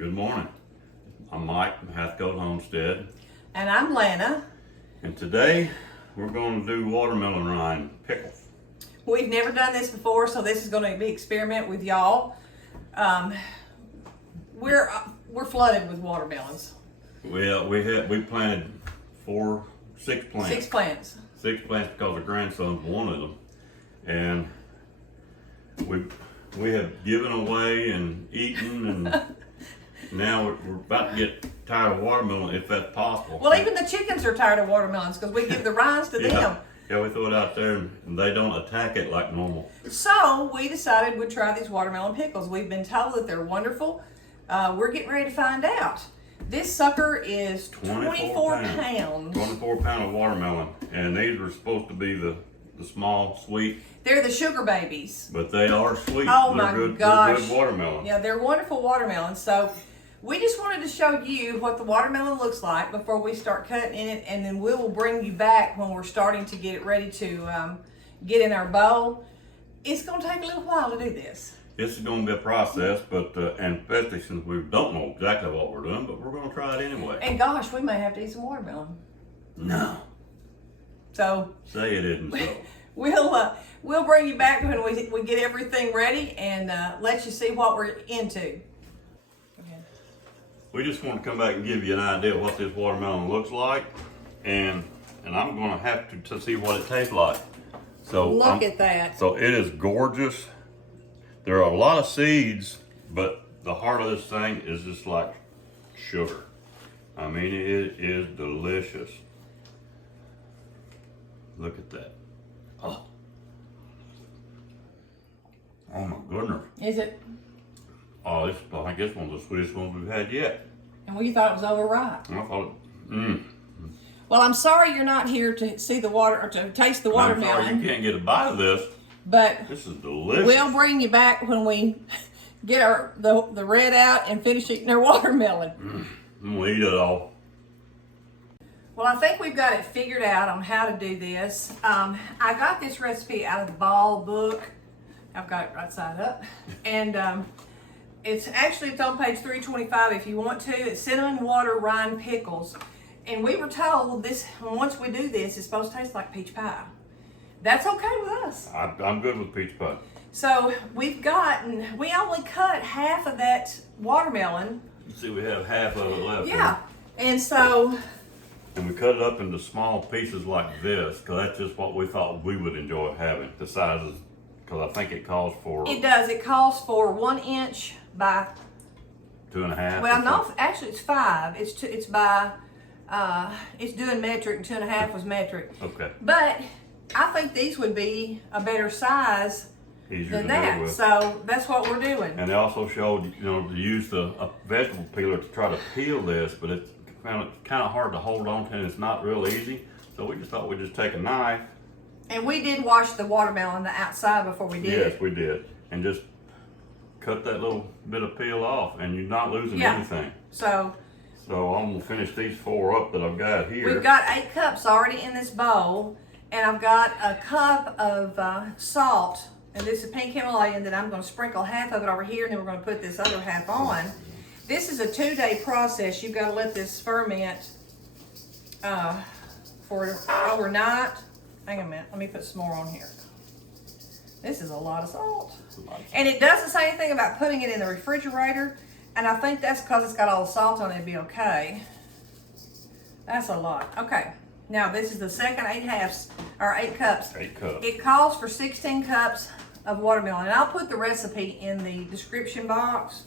Good morning. I'm Mike from Hathcote Homestead. And I'm Lana. And today we're going to do watermelon rind pickles. We've never done this before, so this is going to be an experiment with y'all. We're flooded with watermelons. Well, we planted six plants. 6 plants. 6 plants because our grandson's wanted them. And we have given away and eaten, and now we're about to get tired of watermelon, if that's possible. Well, even the chickens are tired of watermelons because we give the rinds to them. Yeah, we throw it out there and they don't attack it like normal. So we decided we'd try these watermelon pickles. We've been told that they're wonderful. We're getting ready to find out. This sucker is 24 pounds. 24 pounds of watermelon, and these were supposed to be the small, sweet. They're the sugar babies. But they are sweet. Oh they're my good, gosh. They're good watermelon. Yeah, they're wonderful watermelons. So we just wanted to show you what the watermelon looks like before we start cutting in it, and then we will bring you back when we're starting to get it ready to get in our bowl. It's going to take a little while to do this. This is going to be a process, but and especially since we don't know exactly what we're doing, but we're going to try it anyway. And gosh, we may have to eat some watermelon. No. So say it isn't so. We'll bring you back when we get everything ready and let you see what we're into. We just want to come back and give you an idea of what this watermelon looks like, and I'm going to have to see what it tastes like. So look at that. So it is gorgeous. There are a lot of seeds, but the heart of this thing is just like sugar. I mean, it is delicious. Look at that. Oh. Oh my goodness. Is it? Oh, I think this one's the sweetest one we've had yet. And we thought it was overripe. I thought Well, I'm sorry you're not here to see the water or to taste the watermelon. I'm sorry you can't get a bite of this. But this is delicious. We'll bring you back when we get the red out and finish eating our watermelon. I'm gonna eat it all. Well, I think we've got it figured out on how to do this. I got this recipe out of the Ball book. I've got it right side up. And it's on page 325 if you want to. It's cinnamon water rind pickles. And we were told this, once we do this, it's supposed to taste like peach pie. That's okay with us. I'm good with peach pie. So we only cut half of that watermelon. You see, we have half of it left. Yeah. And so. And we cut it up into small pieces like this, because that's just what we thought we would enjoy having. The sizes, because I think it calls for. It does. It calls for 1 inch by 2.5. Well, no, actually it's 5. It's by it's doing metric, and 2.5 was metric. Okay. But I think these would be a better size than that. So that's what we're doing. And they also showed, to use a vegetable peeler to try to peel this, but it's kind of hard to hold on to, and it's not real easy. So we just thought we'd just take a knife. And we did wash the watermelon the outside before we did it. Yes, we did. And just cut that little bit of peel off, and you're not losing anything. So I'm gonna finish these 4 up that I've got here. We've got 8 cups already in this bowl, and I've got a cup of salt, and this is pink Himalayan that I'm gonna sprinkle half of it over here, and then we're gonna put this other half on. This is a 2-day process. You've got to let this ferment for overnight. Hang on a minute, let me put some more on here. This is a lot of salt. And it doesn't say anything about putting it in the refrigerator, and I think that's because it's got all the salt on it, it'd be okay. That's a lot. Okay, now this is the second 8 cups. 8 cups. It calls for 16 cups of watermelon, and I'll put the recipe in the description box.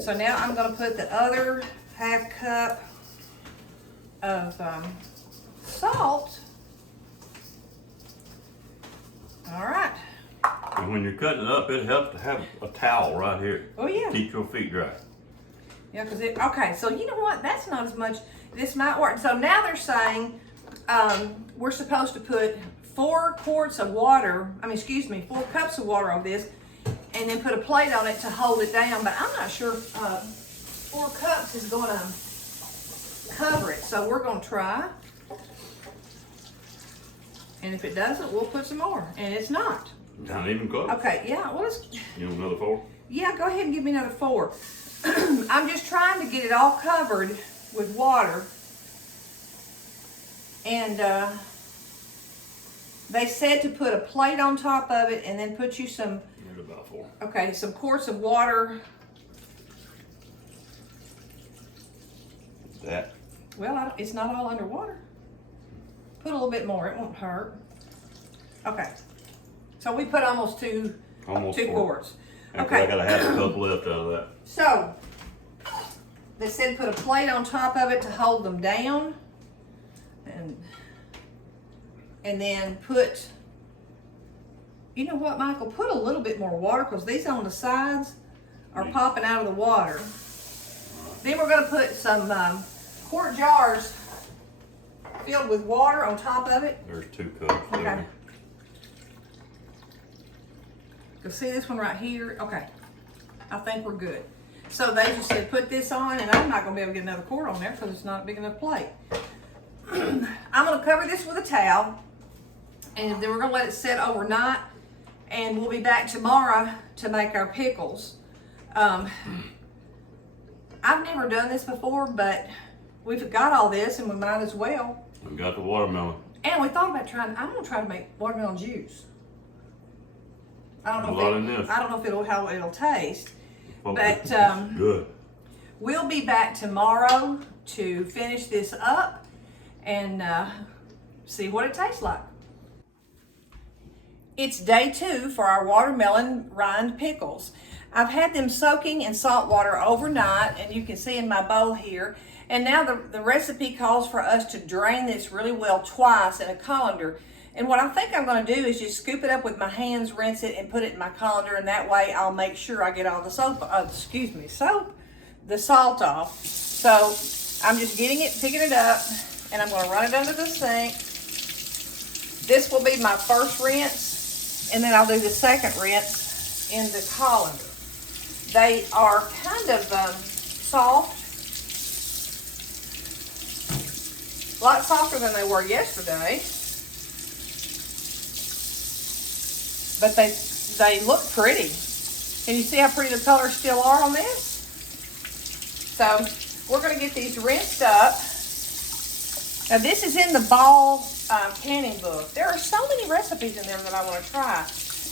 So now I'm going to put the other half cup of salt. All right. And when you're cutting it up, it helps to have a towel right here. Oh yeah. Keep your feet dry. Yeah, okay, so you know what? That's not as much. This might work. So now they're saying we're supposed to put 4 cups of water over this, and then put a plate on it to hold it down. But I'm not sure 4 cups is going to cover it. So we're going to try. And if it doesn't, we'll put some more. And it's not. Not even close. Okay, yeah. Well, You want another 4? Yeah, go ahead and give me another 4. I'm just trying to get it all covered with water. And they said to put a plate on top of it and then put you some, There's about 4. okay, some quarts of water. That. Well, it's not all underwater. Put a little bit more, it won't hurt. Okay, so we put almost two 4. quarts. After Okay. I got a half a cup left out of that. So, they said put a plate on top of it to hold them down. And then put, you know what, Michael? Put a little bit more water because these on the sides are popping out of the water. Then we're going to put some quart jars filled with water on top of it. There's 2 cups. Okay. There. You see this one right here? Okay. I think we're good. So they just said put this on, and I'm not going to be able to get another quart on there because it's not a big enough plate. I'm going to cover this with a towel, and then we're going to let it set overnight, and we'll be back tomorrow to make our pickles. I've never done this before, but we've got all this, and we might as well. We got the watermelon. And we thought about I'm going to try to make watermelon juice. I don't know if how it'll taste, but good. We'll be back tomorrow to finish this up and see what it tastes like. It's day 2 for our watermelon rind pickles. I've had them soaking in salt water overnight, and you can see in my bowl here. And now the recipe calls for us to drain this really well twice in a colander. And what I think I'm going to do is just scoop it up with my hands, rinse it, and put it in my colander, and that way I'll make sure I get all the the salt off. So I'm just picking it up, and I'm going to run it under the sink. This will be my first rinse, and then I'll do the second rinse in the colander. They are kind of soft, a lot softer than they were yesterday. But they look pretty. Can you see how pretty the colors still are on this? So we're going to get these rinsed up. Now this is in the Ball canning book. There are so many recipes in there that I want to try.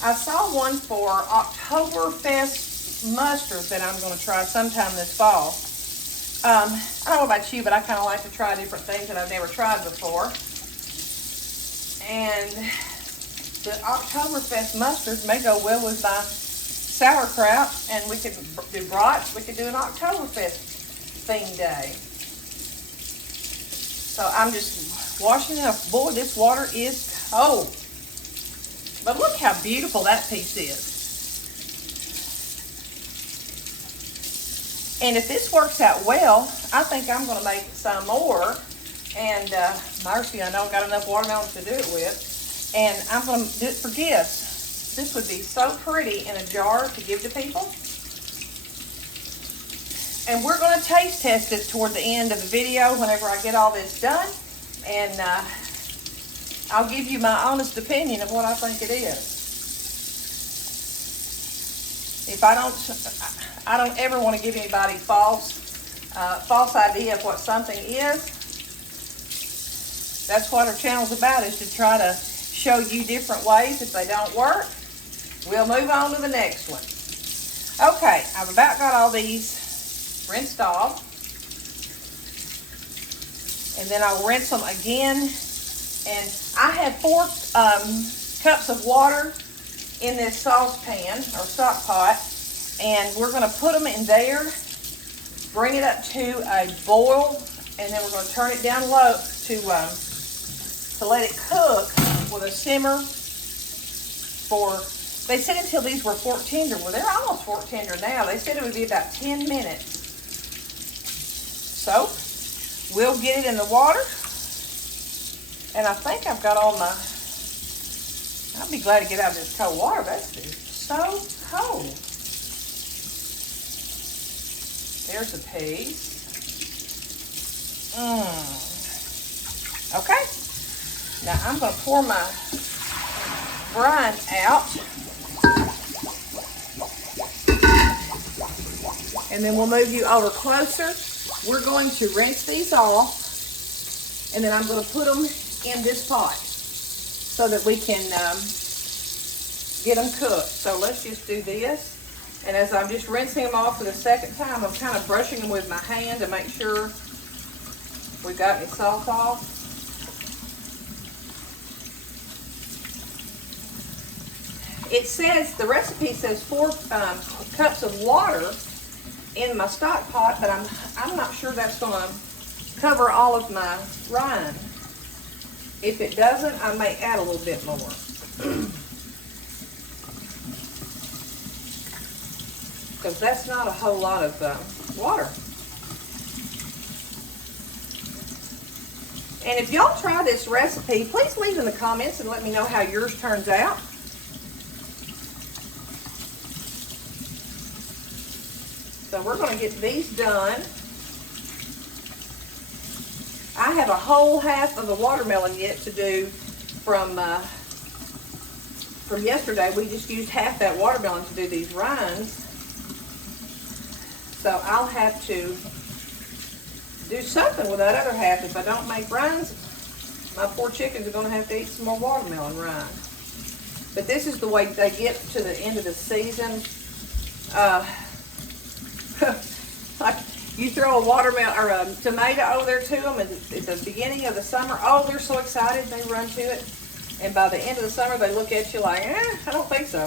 I saw one for Oktoberfest mustard that I'm going to try sometime this fall. I don't know about you, but I kind of like to try different things that I've never tried before. And the Oktoberfest mustard may go well with my sauerkraut, and we could do brats. We could do an Oktoberfest theme day. So I'm just washing it up. Boy, this water is cold. But look how beautiful that piece is. And if this works out well, I think I'm going to make some more. And mercy, I don't got enough watermelon to do it with. And I'm going to do it for gifts. This would be so pretty in a jar to give to people. And we're going to taste test it toward the end of the video whenever I get all this done. And I'll give you my honest opinion of what I think it is. If I don't ever want to give anybody false idea of what something is. That's what our channel's about, is to try to show you different ways. If they don't work, we'll move on to the next one. Okay, I've about got all these rinsed off. And then I'll rinse them again. And I have 4 cups of water in this saucepan or stock pot. And we're going to put them in there, bring it up to a boil, and then we're going to turn it down low to let it cook with a simmer for, they said until these were fork tender. Well, they're almost fork tender now. They said it would be about 10 minutes. So we'll get it in the water. And I think I've got all my, I'll be glad to get out of this cold water. That's just so cold. There's a piece. Okay. Now I'm going to pour my brine out. And then we'll move you over closer. We're going to rinse these off, and then I'm going to put them in this pot so that we can get them cooked. So let's just do this. And as I'm just rinsing them off for the second time, I'm kind of brushing them with my hand to make sure we got any salt off. It says, the recipe says 4 cups of water in my stock pot, but I'm not sure that's going to cover all of my rind. If it doesn't, I may add a little bit more. Because that's not a whole lot of water. And if y'all try this recipe, please leave in the comments and let me know how yours turns out. So we're going to get these done. I have a whole half of a watermelon yet to do from yesterday. We just used half that watermelon to do these rinds. So I'll have to do something with that other half. If I don't make rinds, my poor chickens are going to have to eat some more watermelon rind. But this is the way they get to the end of the season. Like you throw a watermelon or a tomato over there to them at the beginning of the summer. Oh, they're so excited, they run to it. And by the end of the summer, they look at you like, I don't think so.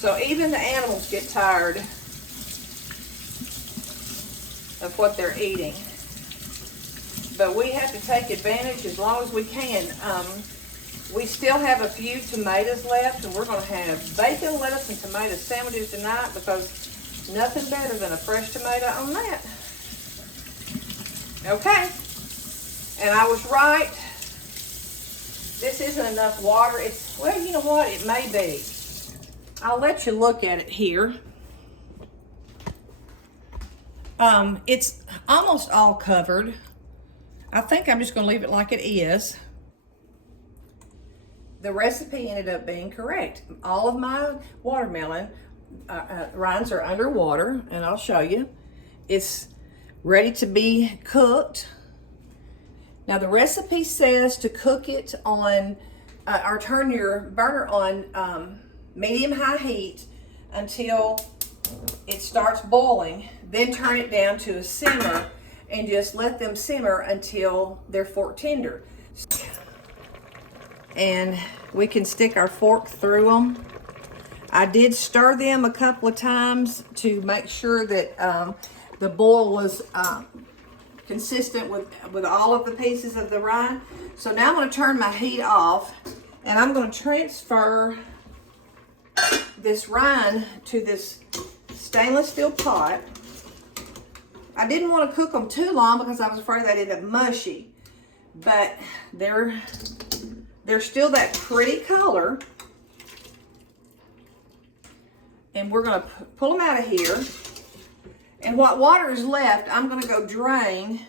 So even the animals get tired of what they're eating. But we have to take advantage as long as we can. We still have a few tomatoes left, and we're going to have bacon, lettuce, and tomato sandwiches tonight because nothing better than a fresh tomato on that. Okay. And I was right. This isn't enough water. It's, well, you know what? It may be. I'll let you look at it here. It's almost all covered. I think I'm just going to leave it like it is. The recipe ended up being correct. All of my watermelon rinds are underwater, and I'll show you. It's ready to be cooked. Now the recipe says to cook it on, or turn your burner on medium-high heat until it starts boiling. Then turn it down to a simmer and just let them simmer until they're fork tender. And we can stick our fork through them. I did stir them a couple of times to make sure that the boil was consistent with all of the pieces of the rind. So now I'm going to turn my heat off, and I'm going to transfer this rind to this stainless steel pot. I didn't want to cook them too long because I was afraid they'd end up mushy, but they're still that pretty color. And we're going to pull them out of here. And what water is left, I'm going to go drain.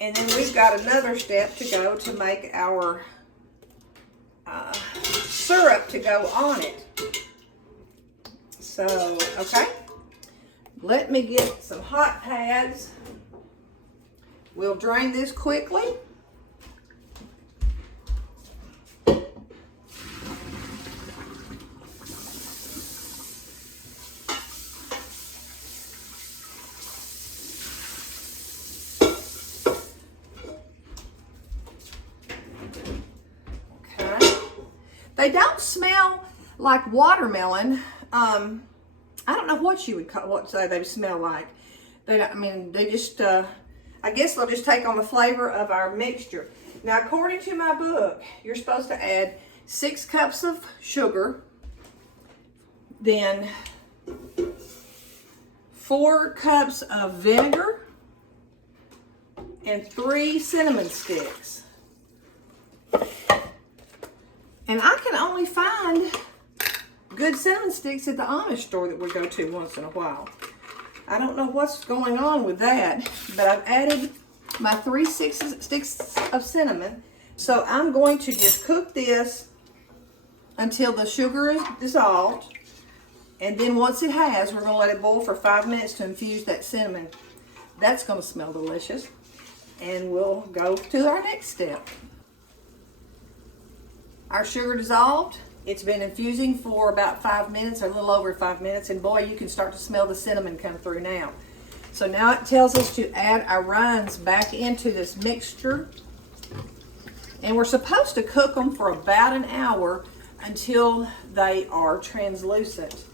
And then we've got another step to go to make our syrup to go on it. So, okay. Let me get some hot pads. We'll drain this quickly. They don't smell like watermelon. I don't know what you would say they smell like. They just, I guess they'll just take on the flavor of our mixture. Now, according to my book, you're supposed to add 6 cups of sugar, then 4 cups of vinegar, and 3 cinnamon sticks. And I can only find good cinnamon sticks at the Amish store that we go to once in a while. I don't know what's going on with that, but I've added my 3 sticks of cinnamon. So I'm going to just cook this until the sugar is dissolved. And then once it has, we're gonna let it boil for 5 minutes to infuse that cinnamon. That's gonna smell delicious. And we'll go to our next step. Our sugar dissolved. It's been infusing for about 5 minutes, or a little over 5 minutes, and boy, you can start to smell the cinnamon come through now. So now it tells us to add our rinds back into this mixture. And we're supposed to cook them for about an hour until they are translucent.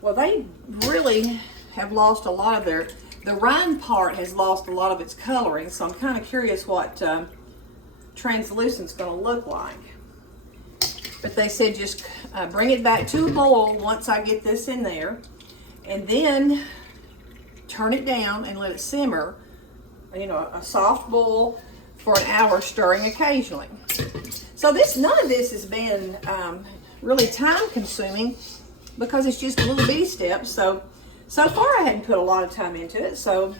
Well, they really have lost a lot of the rind part has lost a lot of its coloring, so I'm kind of curious what translucent's going to look like. But they said just bring it back to a boil once I get this in there, and then turn it down and let it simmer, you know, a soft boil for an hour, stirring occasionally. So none of this has been really time consuming because it's just little bitty steps. So far I hadn't put a lot of time into it, so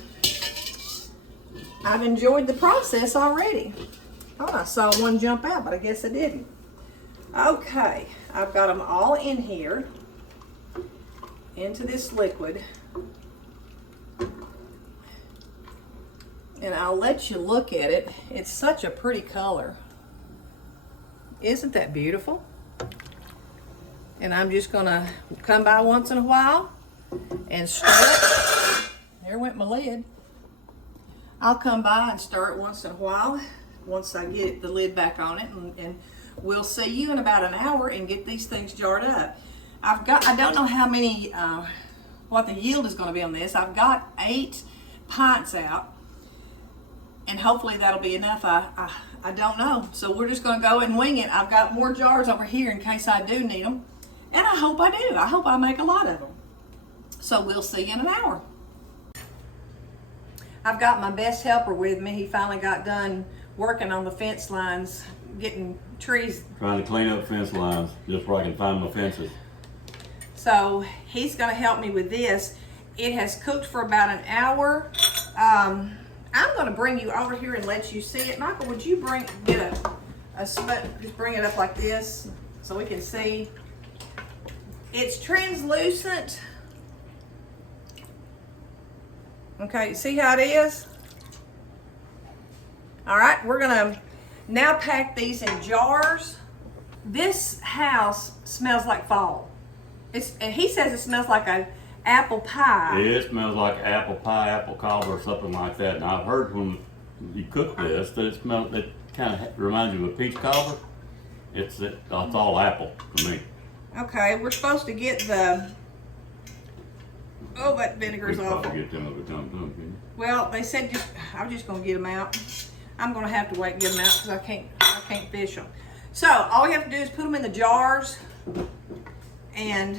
I've enjoyed the process already. Oh, I saw one jump out, but I guess I didn't. Okay, I've got them all in here, into this liquid. And I'll let you look at it. It's such a pretty color. Isn't that beautiful? And I'm just gonna come by once in a while and stir it. There went my lid. I'll come by and stir it once in a while, once I get the lid back on it, and we'll see you in about an hour and get these things jarred up. I don't know how many, what the yield is gonna be on this. I've got 8 pints out, and hopefully that'll be enough. I don't know. So we're just gonna go and wing it. I've got more jars over here in case I do need them. And I hope I do. I hope I make a lot of them. So we'll see you in an hour. I've got my best helper with me. He finally got done working on the fence lines, getting trees. Trying to clean up fence lines, just where I can find my fences. So he's gonna help me with this. It has cooked for about an hour. I'm gonna bring you over here and let you see it. Michael, would you get a spoon, just bring it up like this so we can see. It's translucent. Okay, see how it is? All right, we're gonna now pack these in jars. This house smells like fall. And he says it smells like an apple pie. It smells like apple pie, apple cobbler, or something like that. And I've heard when you cook this that it kind of reminds you of a peach cobbler. It's all apple to me. Okay, we're supposed to get the. Oh, that vinegar's awful. Get them if it comes up, can you? Well, they said I'm just gonna get them out. I'm gonna have to wait and get them out because I can't fish them. So all we have to do is put them in the jars, and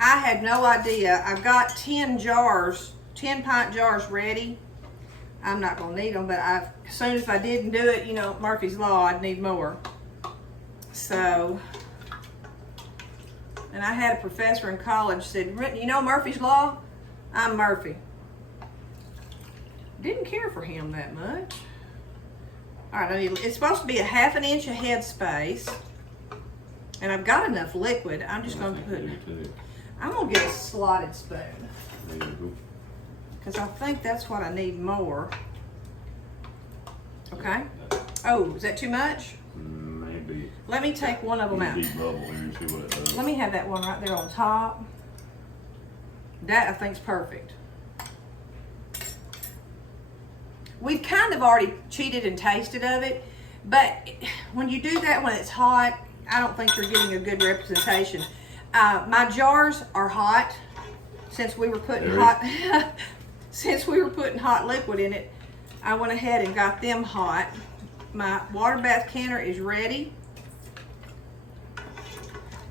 I had no idea. I've got 10 pint jars ready. I'm not gonna need them, but as soon as I didn't do it, you know, Murphy's Law, I'd need more. So, and I had a professor in college said, you know Murphy's Law? I'm Murphy. Didn't care for him that much. All right, it's supposed to be a 1/2 inch of head space. And I've got enough liquid. I'm just gonna I'm gonna get a slotted spoon. There you go. Because I think that's what I need more. Okay. Oh, is that too much? Maybe. Let me take one of them out. Deep bubble here and see what it does. Let me have that one right there on top. That I think's perfect. We've kind of already cheated and tasted of it, but when you do that when it's hot, I don't think you're getting a good representation. My jars are hot since we were putting hot liquid in it. I went ahead and got them hot. My water bath canner is ready.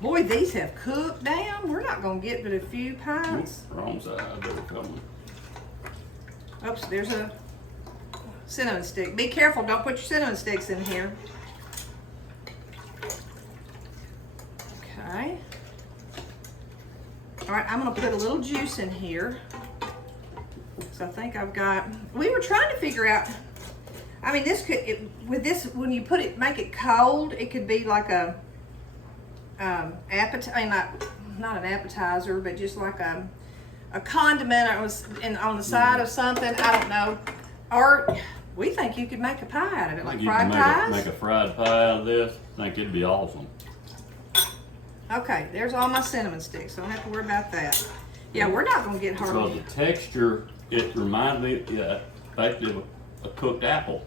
Boy, these have cooked down. We're not gonna get but a few pints. Wrong side, better come. Oops, there's a cinnamon stick. Be careful, don't put your cinnamon sticks in here. Okay. All right, I'm gonna put a little juice in here. So I think I've got, we were trying to figure out, I mean, when you make it cold, it could be like a appetite, not an appetizer, but just like a condiment or was on the side of something. I don't know. Or we think you could make a pie out of it, like fried pies. Make a fried pie out of this. I think it'd be awesome. Okay, there's all my cinnamon sticks. So I don't have to worry about that. Yeah, we're not gonna get hardly. So the texture, it reminds me, basically of a cooked apple.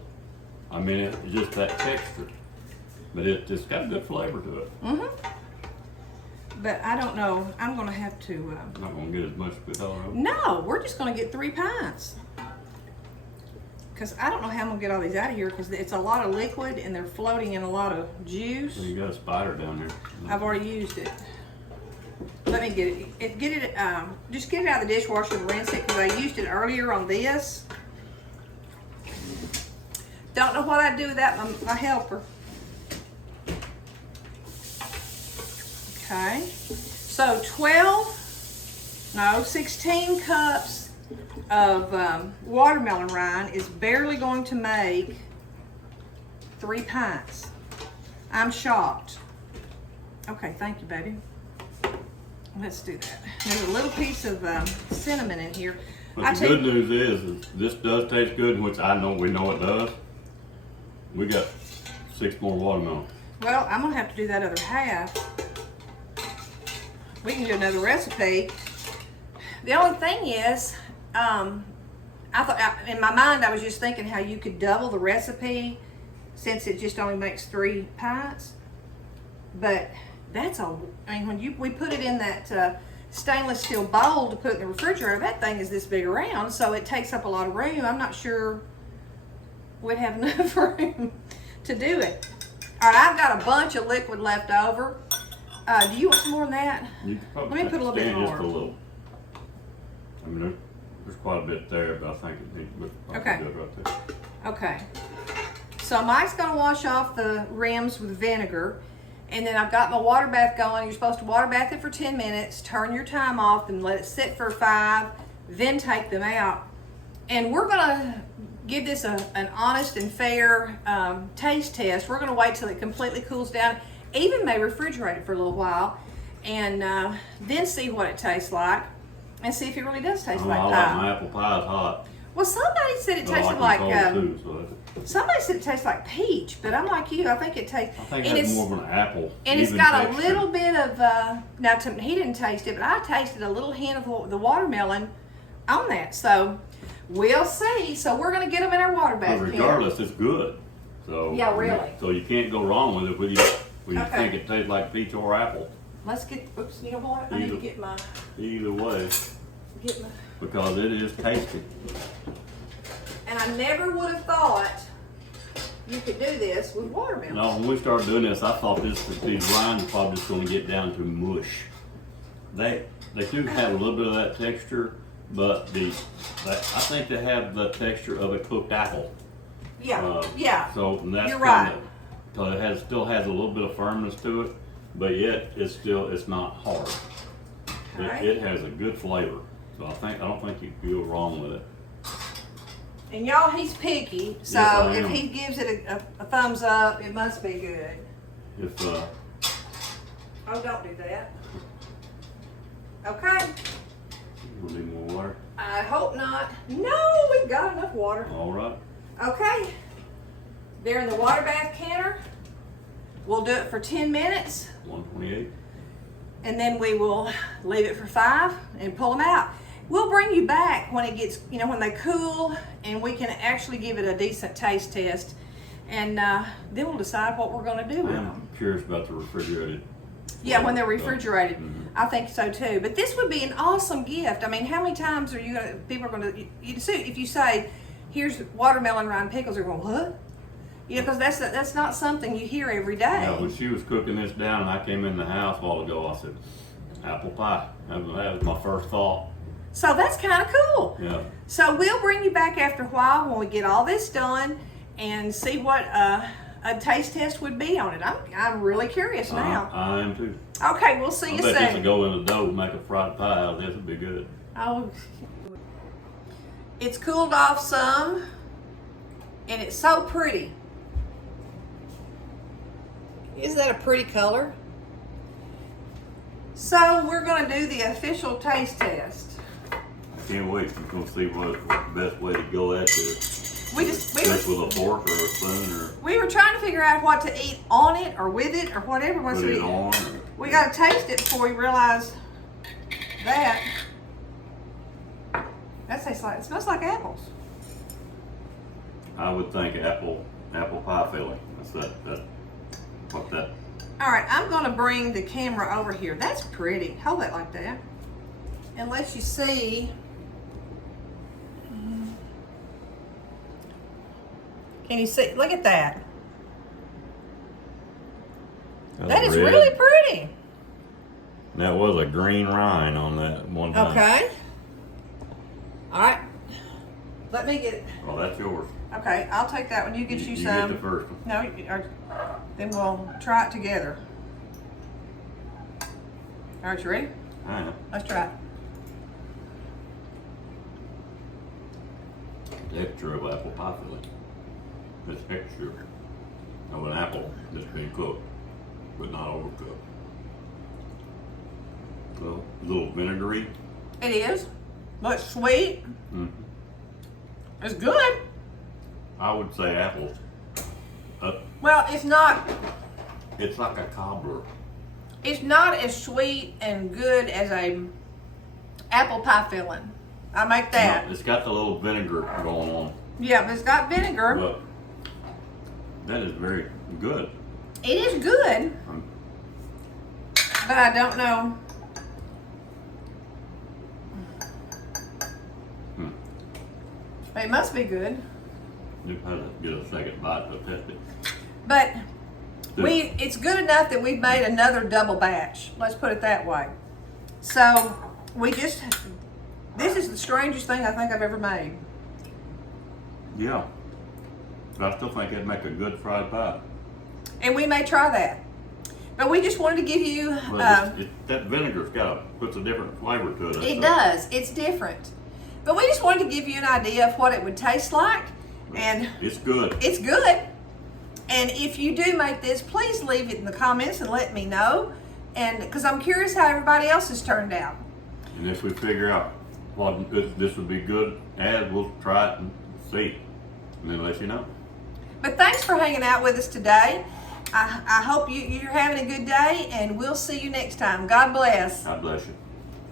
I mean, it's just that texture, but it's got a good flavor to it. But I don't know. I'm gonna have to. Not gonna get as much potato. No, we're just gonna get 3 pints. Because I don't know how I'm gonna get all these out of here because it's a lot of liquid and they're floating in a lot of juice. So you got a spider down there. I've already used it. Let me get it. Just get it out of the dishwasher and rinse it because I used it earlier on this. Don't know what I'd do without my helper. Okay. So 16 cups of watermelon rind is barely going to make 3 pints. I'm shocked. Okay, thank you, baby. Let's do that. There's a little piece of cinnamon in here. But the good news is this does taste good, which we know it does. We got 6 more watermelon. Well, I'm gonna have to do that other half. We can do another recipe. The only thing is, I thought in my mind I was just thinking how you could double the recipe since it just only makes 3 pints. But that's when we put it in that stainless steel bowl to put in the refrigerator, that thing is this big around, so it takes up a lot of room. I'm not sure we'd have enough room to do it. All right, I've got a bunch of liquid left over. Do you want some more than that? Let me put a little bit more. Just a little. I mean, there's quite a bit there, but I think it needs to be good right there. Okay. So Mike's gonna wash off the rims with vinegar, and then I've got my water bath going. You're supposed to water bath it for 10 minutes, turn your time off, and let it sit for 5, then take them out. And we're gonna give this an honest and fair taste test. We're gonna wait till it completely cools down. Even may refrigerate it for a little while, and then see what it tastes like, and see if it really does taste like pie. I like my apple pies hot. Well, somebody said it tasted like somebody said it tastes like peach, but I'm like you. I think it tastes. I think it's more of an apple. And it's got a little bit of. Now, he didn't taste it, but I tasted a little hint of the watermelon on that. So we'll see. So we're gonna get them in our water bath. But regardless, it's good. So yeah, really. So you can't go wrong with it when you think it tastes like peach or apple. Let's get. Oops, you know what? I need to get my. Either way. Because it is tasty. And I never would have thought you could do this with watermelon. No, when we started doing this, I thought these rinds were probably just going to get down to mush. They do have a little bit of that texture, but I think they have the texture of a cooked apple. Yeah, yeah. So that's you're right. Because it still has a little bit of firmness to it, but yet it's not hard. It has a good flavor. So I don't think you can go wrong with it. And y'all, he's picky, so yes, if he gives it a thumbs up, it must be good. Oh, don't do that. Okay. We'll need more water. I hope not. No, we've got enough water. All right. Okay. They're in the water bath canner. We'll do it for 10 minutes. 128. And then we will leave it for 5 and pull them out. We'll bring you back when it gets, when they cool, and we can actually give it a decent taste test. And then we'll decide what we're going to do with them. I'm curious about the refrigerated. Yeah, when they're refrigerated. I think so too. But this would be an awesome gift. I mean, how many times are people are going to, if you say, here's watermelon rind pickles, they're going, what? Because that's not something you hear every day. Yeah, when she was cooking this down and I came in the house a while ago, I said, apple pie. That was my first thought. So that's kind of cool. Yeah. So we'll bring you back after a while when we get all this done and see what a taste test would be on it. I'm really curious now. I am too. Okay, we'll see you soon. I bet this will go in the dough and make a fried pie out of this. Would be good. Oh, it's cooled off some, and it's so pretty. Isn't that a pretty color? So we're gonna do the official taste test. I can't wait. I'm gonna see what's the best way to go at this. We Just were, with a fork or a spoon, or we were trying to figure out what to eat on it or with it or whatever. Once put it on. Or, we gotta taste it before we realize that. That tastes like, it smells like apples. I would think apple pie filling. That's what that. All right, I'm gonna bring the camera over here. That's pretty. Hold that like that. And let you see. Can you see? Look at that. That is red. really pretty. That was a green rind on that one time. Okay. All right. Let me get it. Well, that's yours. Okay, I'll take that one. You get you You some. get the first one. No, then we'll try it together. All right, you ready? I am. Let's try it. Texture of apple pie filling. The texture of an apple that's been cooked, but not overcooked. So, a little vinegary. It is. But sweet. Mm-hmm. It's good. I would say apples. Well, it's not. It's like a cobbler. It's not as sweet and good as a apple pie filling. I make that. No, it's got the little vinegar going on, Yeah, but it's got vinegar. but that is very good. It is good, but I don't know. It must be good. You had to get a second bite to test it. But Good. it's good enough that we've made another double batch. Let's put it that way. So this is the strangest thing I think I've ever made. Yeah. But I still think it'd make a good fried pie. And we may try that. But we just wanted to give you, Well, that vinegar's puts a different flavor to it. it does, it's different. But we just wanted to give you an idea of what it would taste like. And It's good. it's good. And if you do make this, please leave it in the comments and let me know. And because I'm curious how everybody else has turned out. And if we figure out what this would be good as, we'll try it and see. And then let you know. But thanks for hanging out with us today. I hope you're having a good day, and we'll see you next time. God bless. God bless you.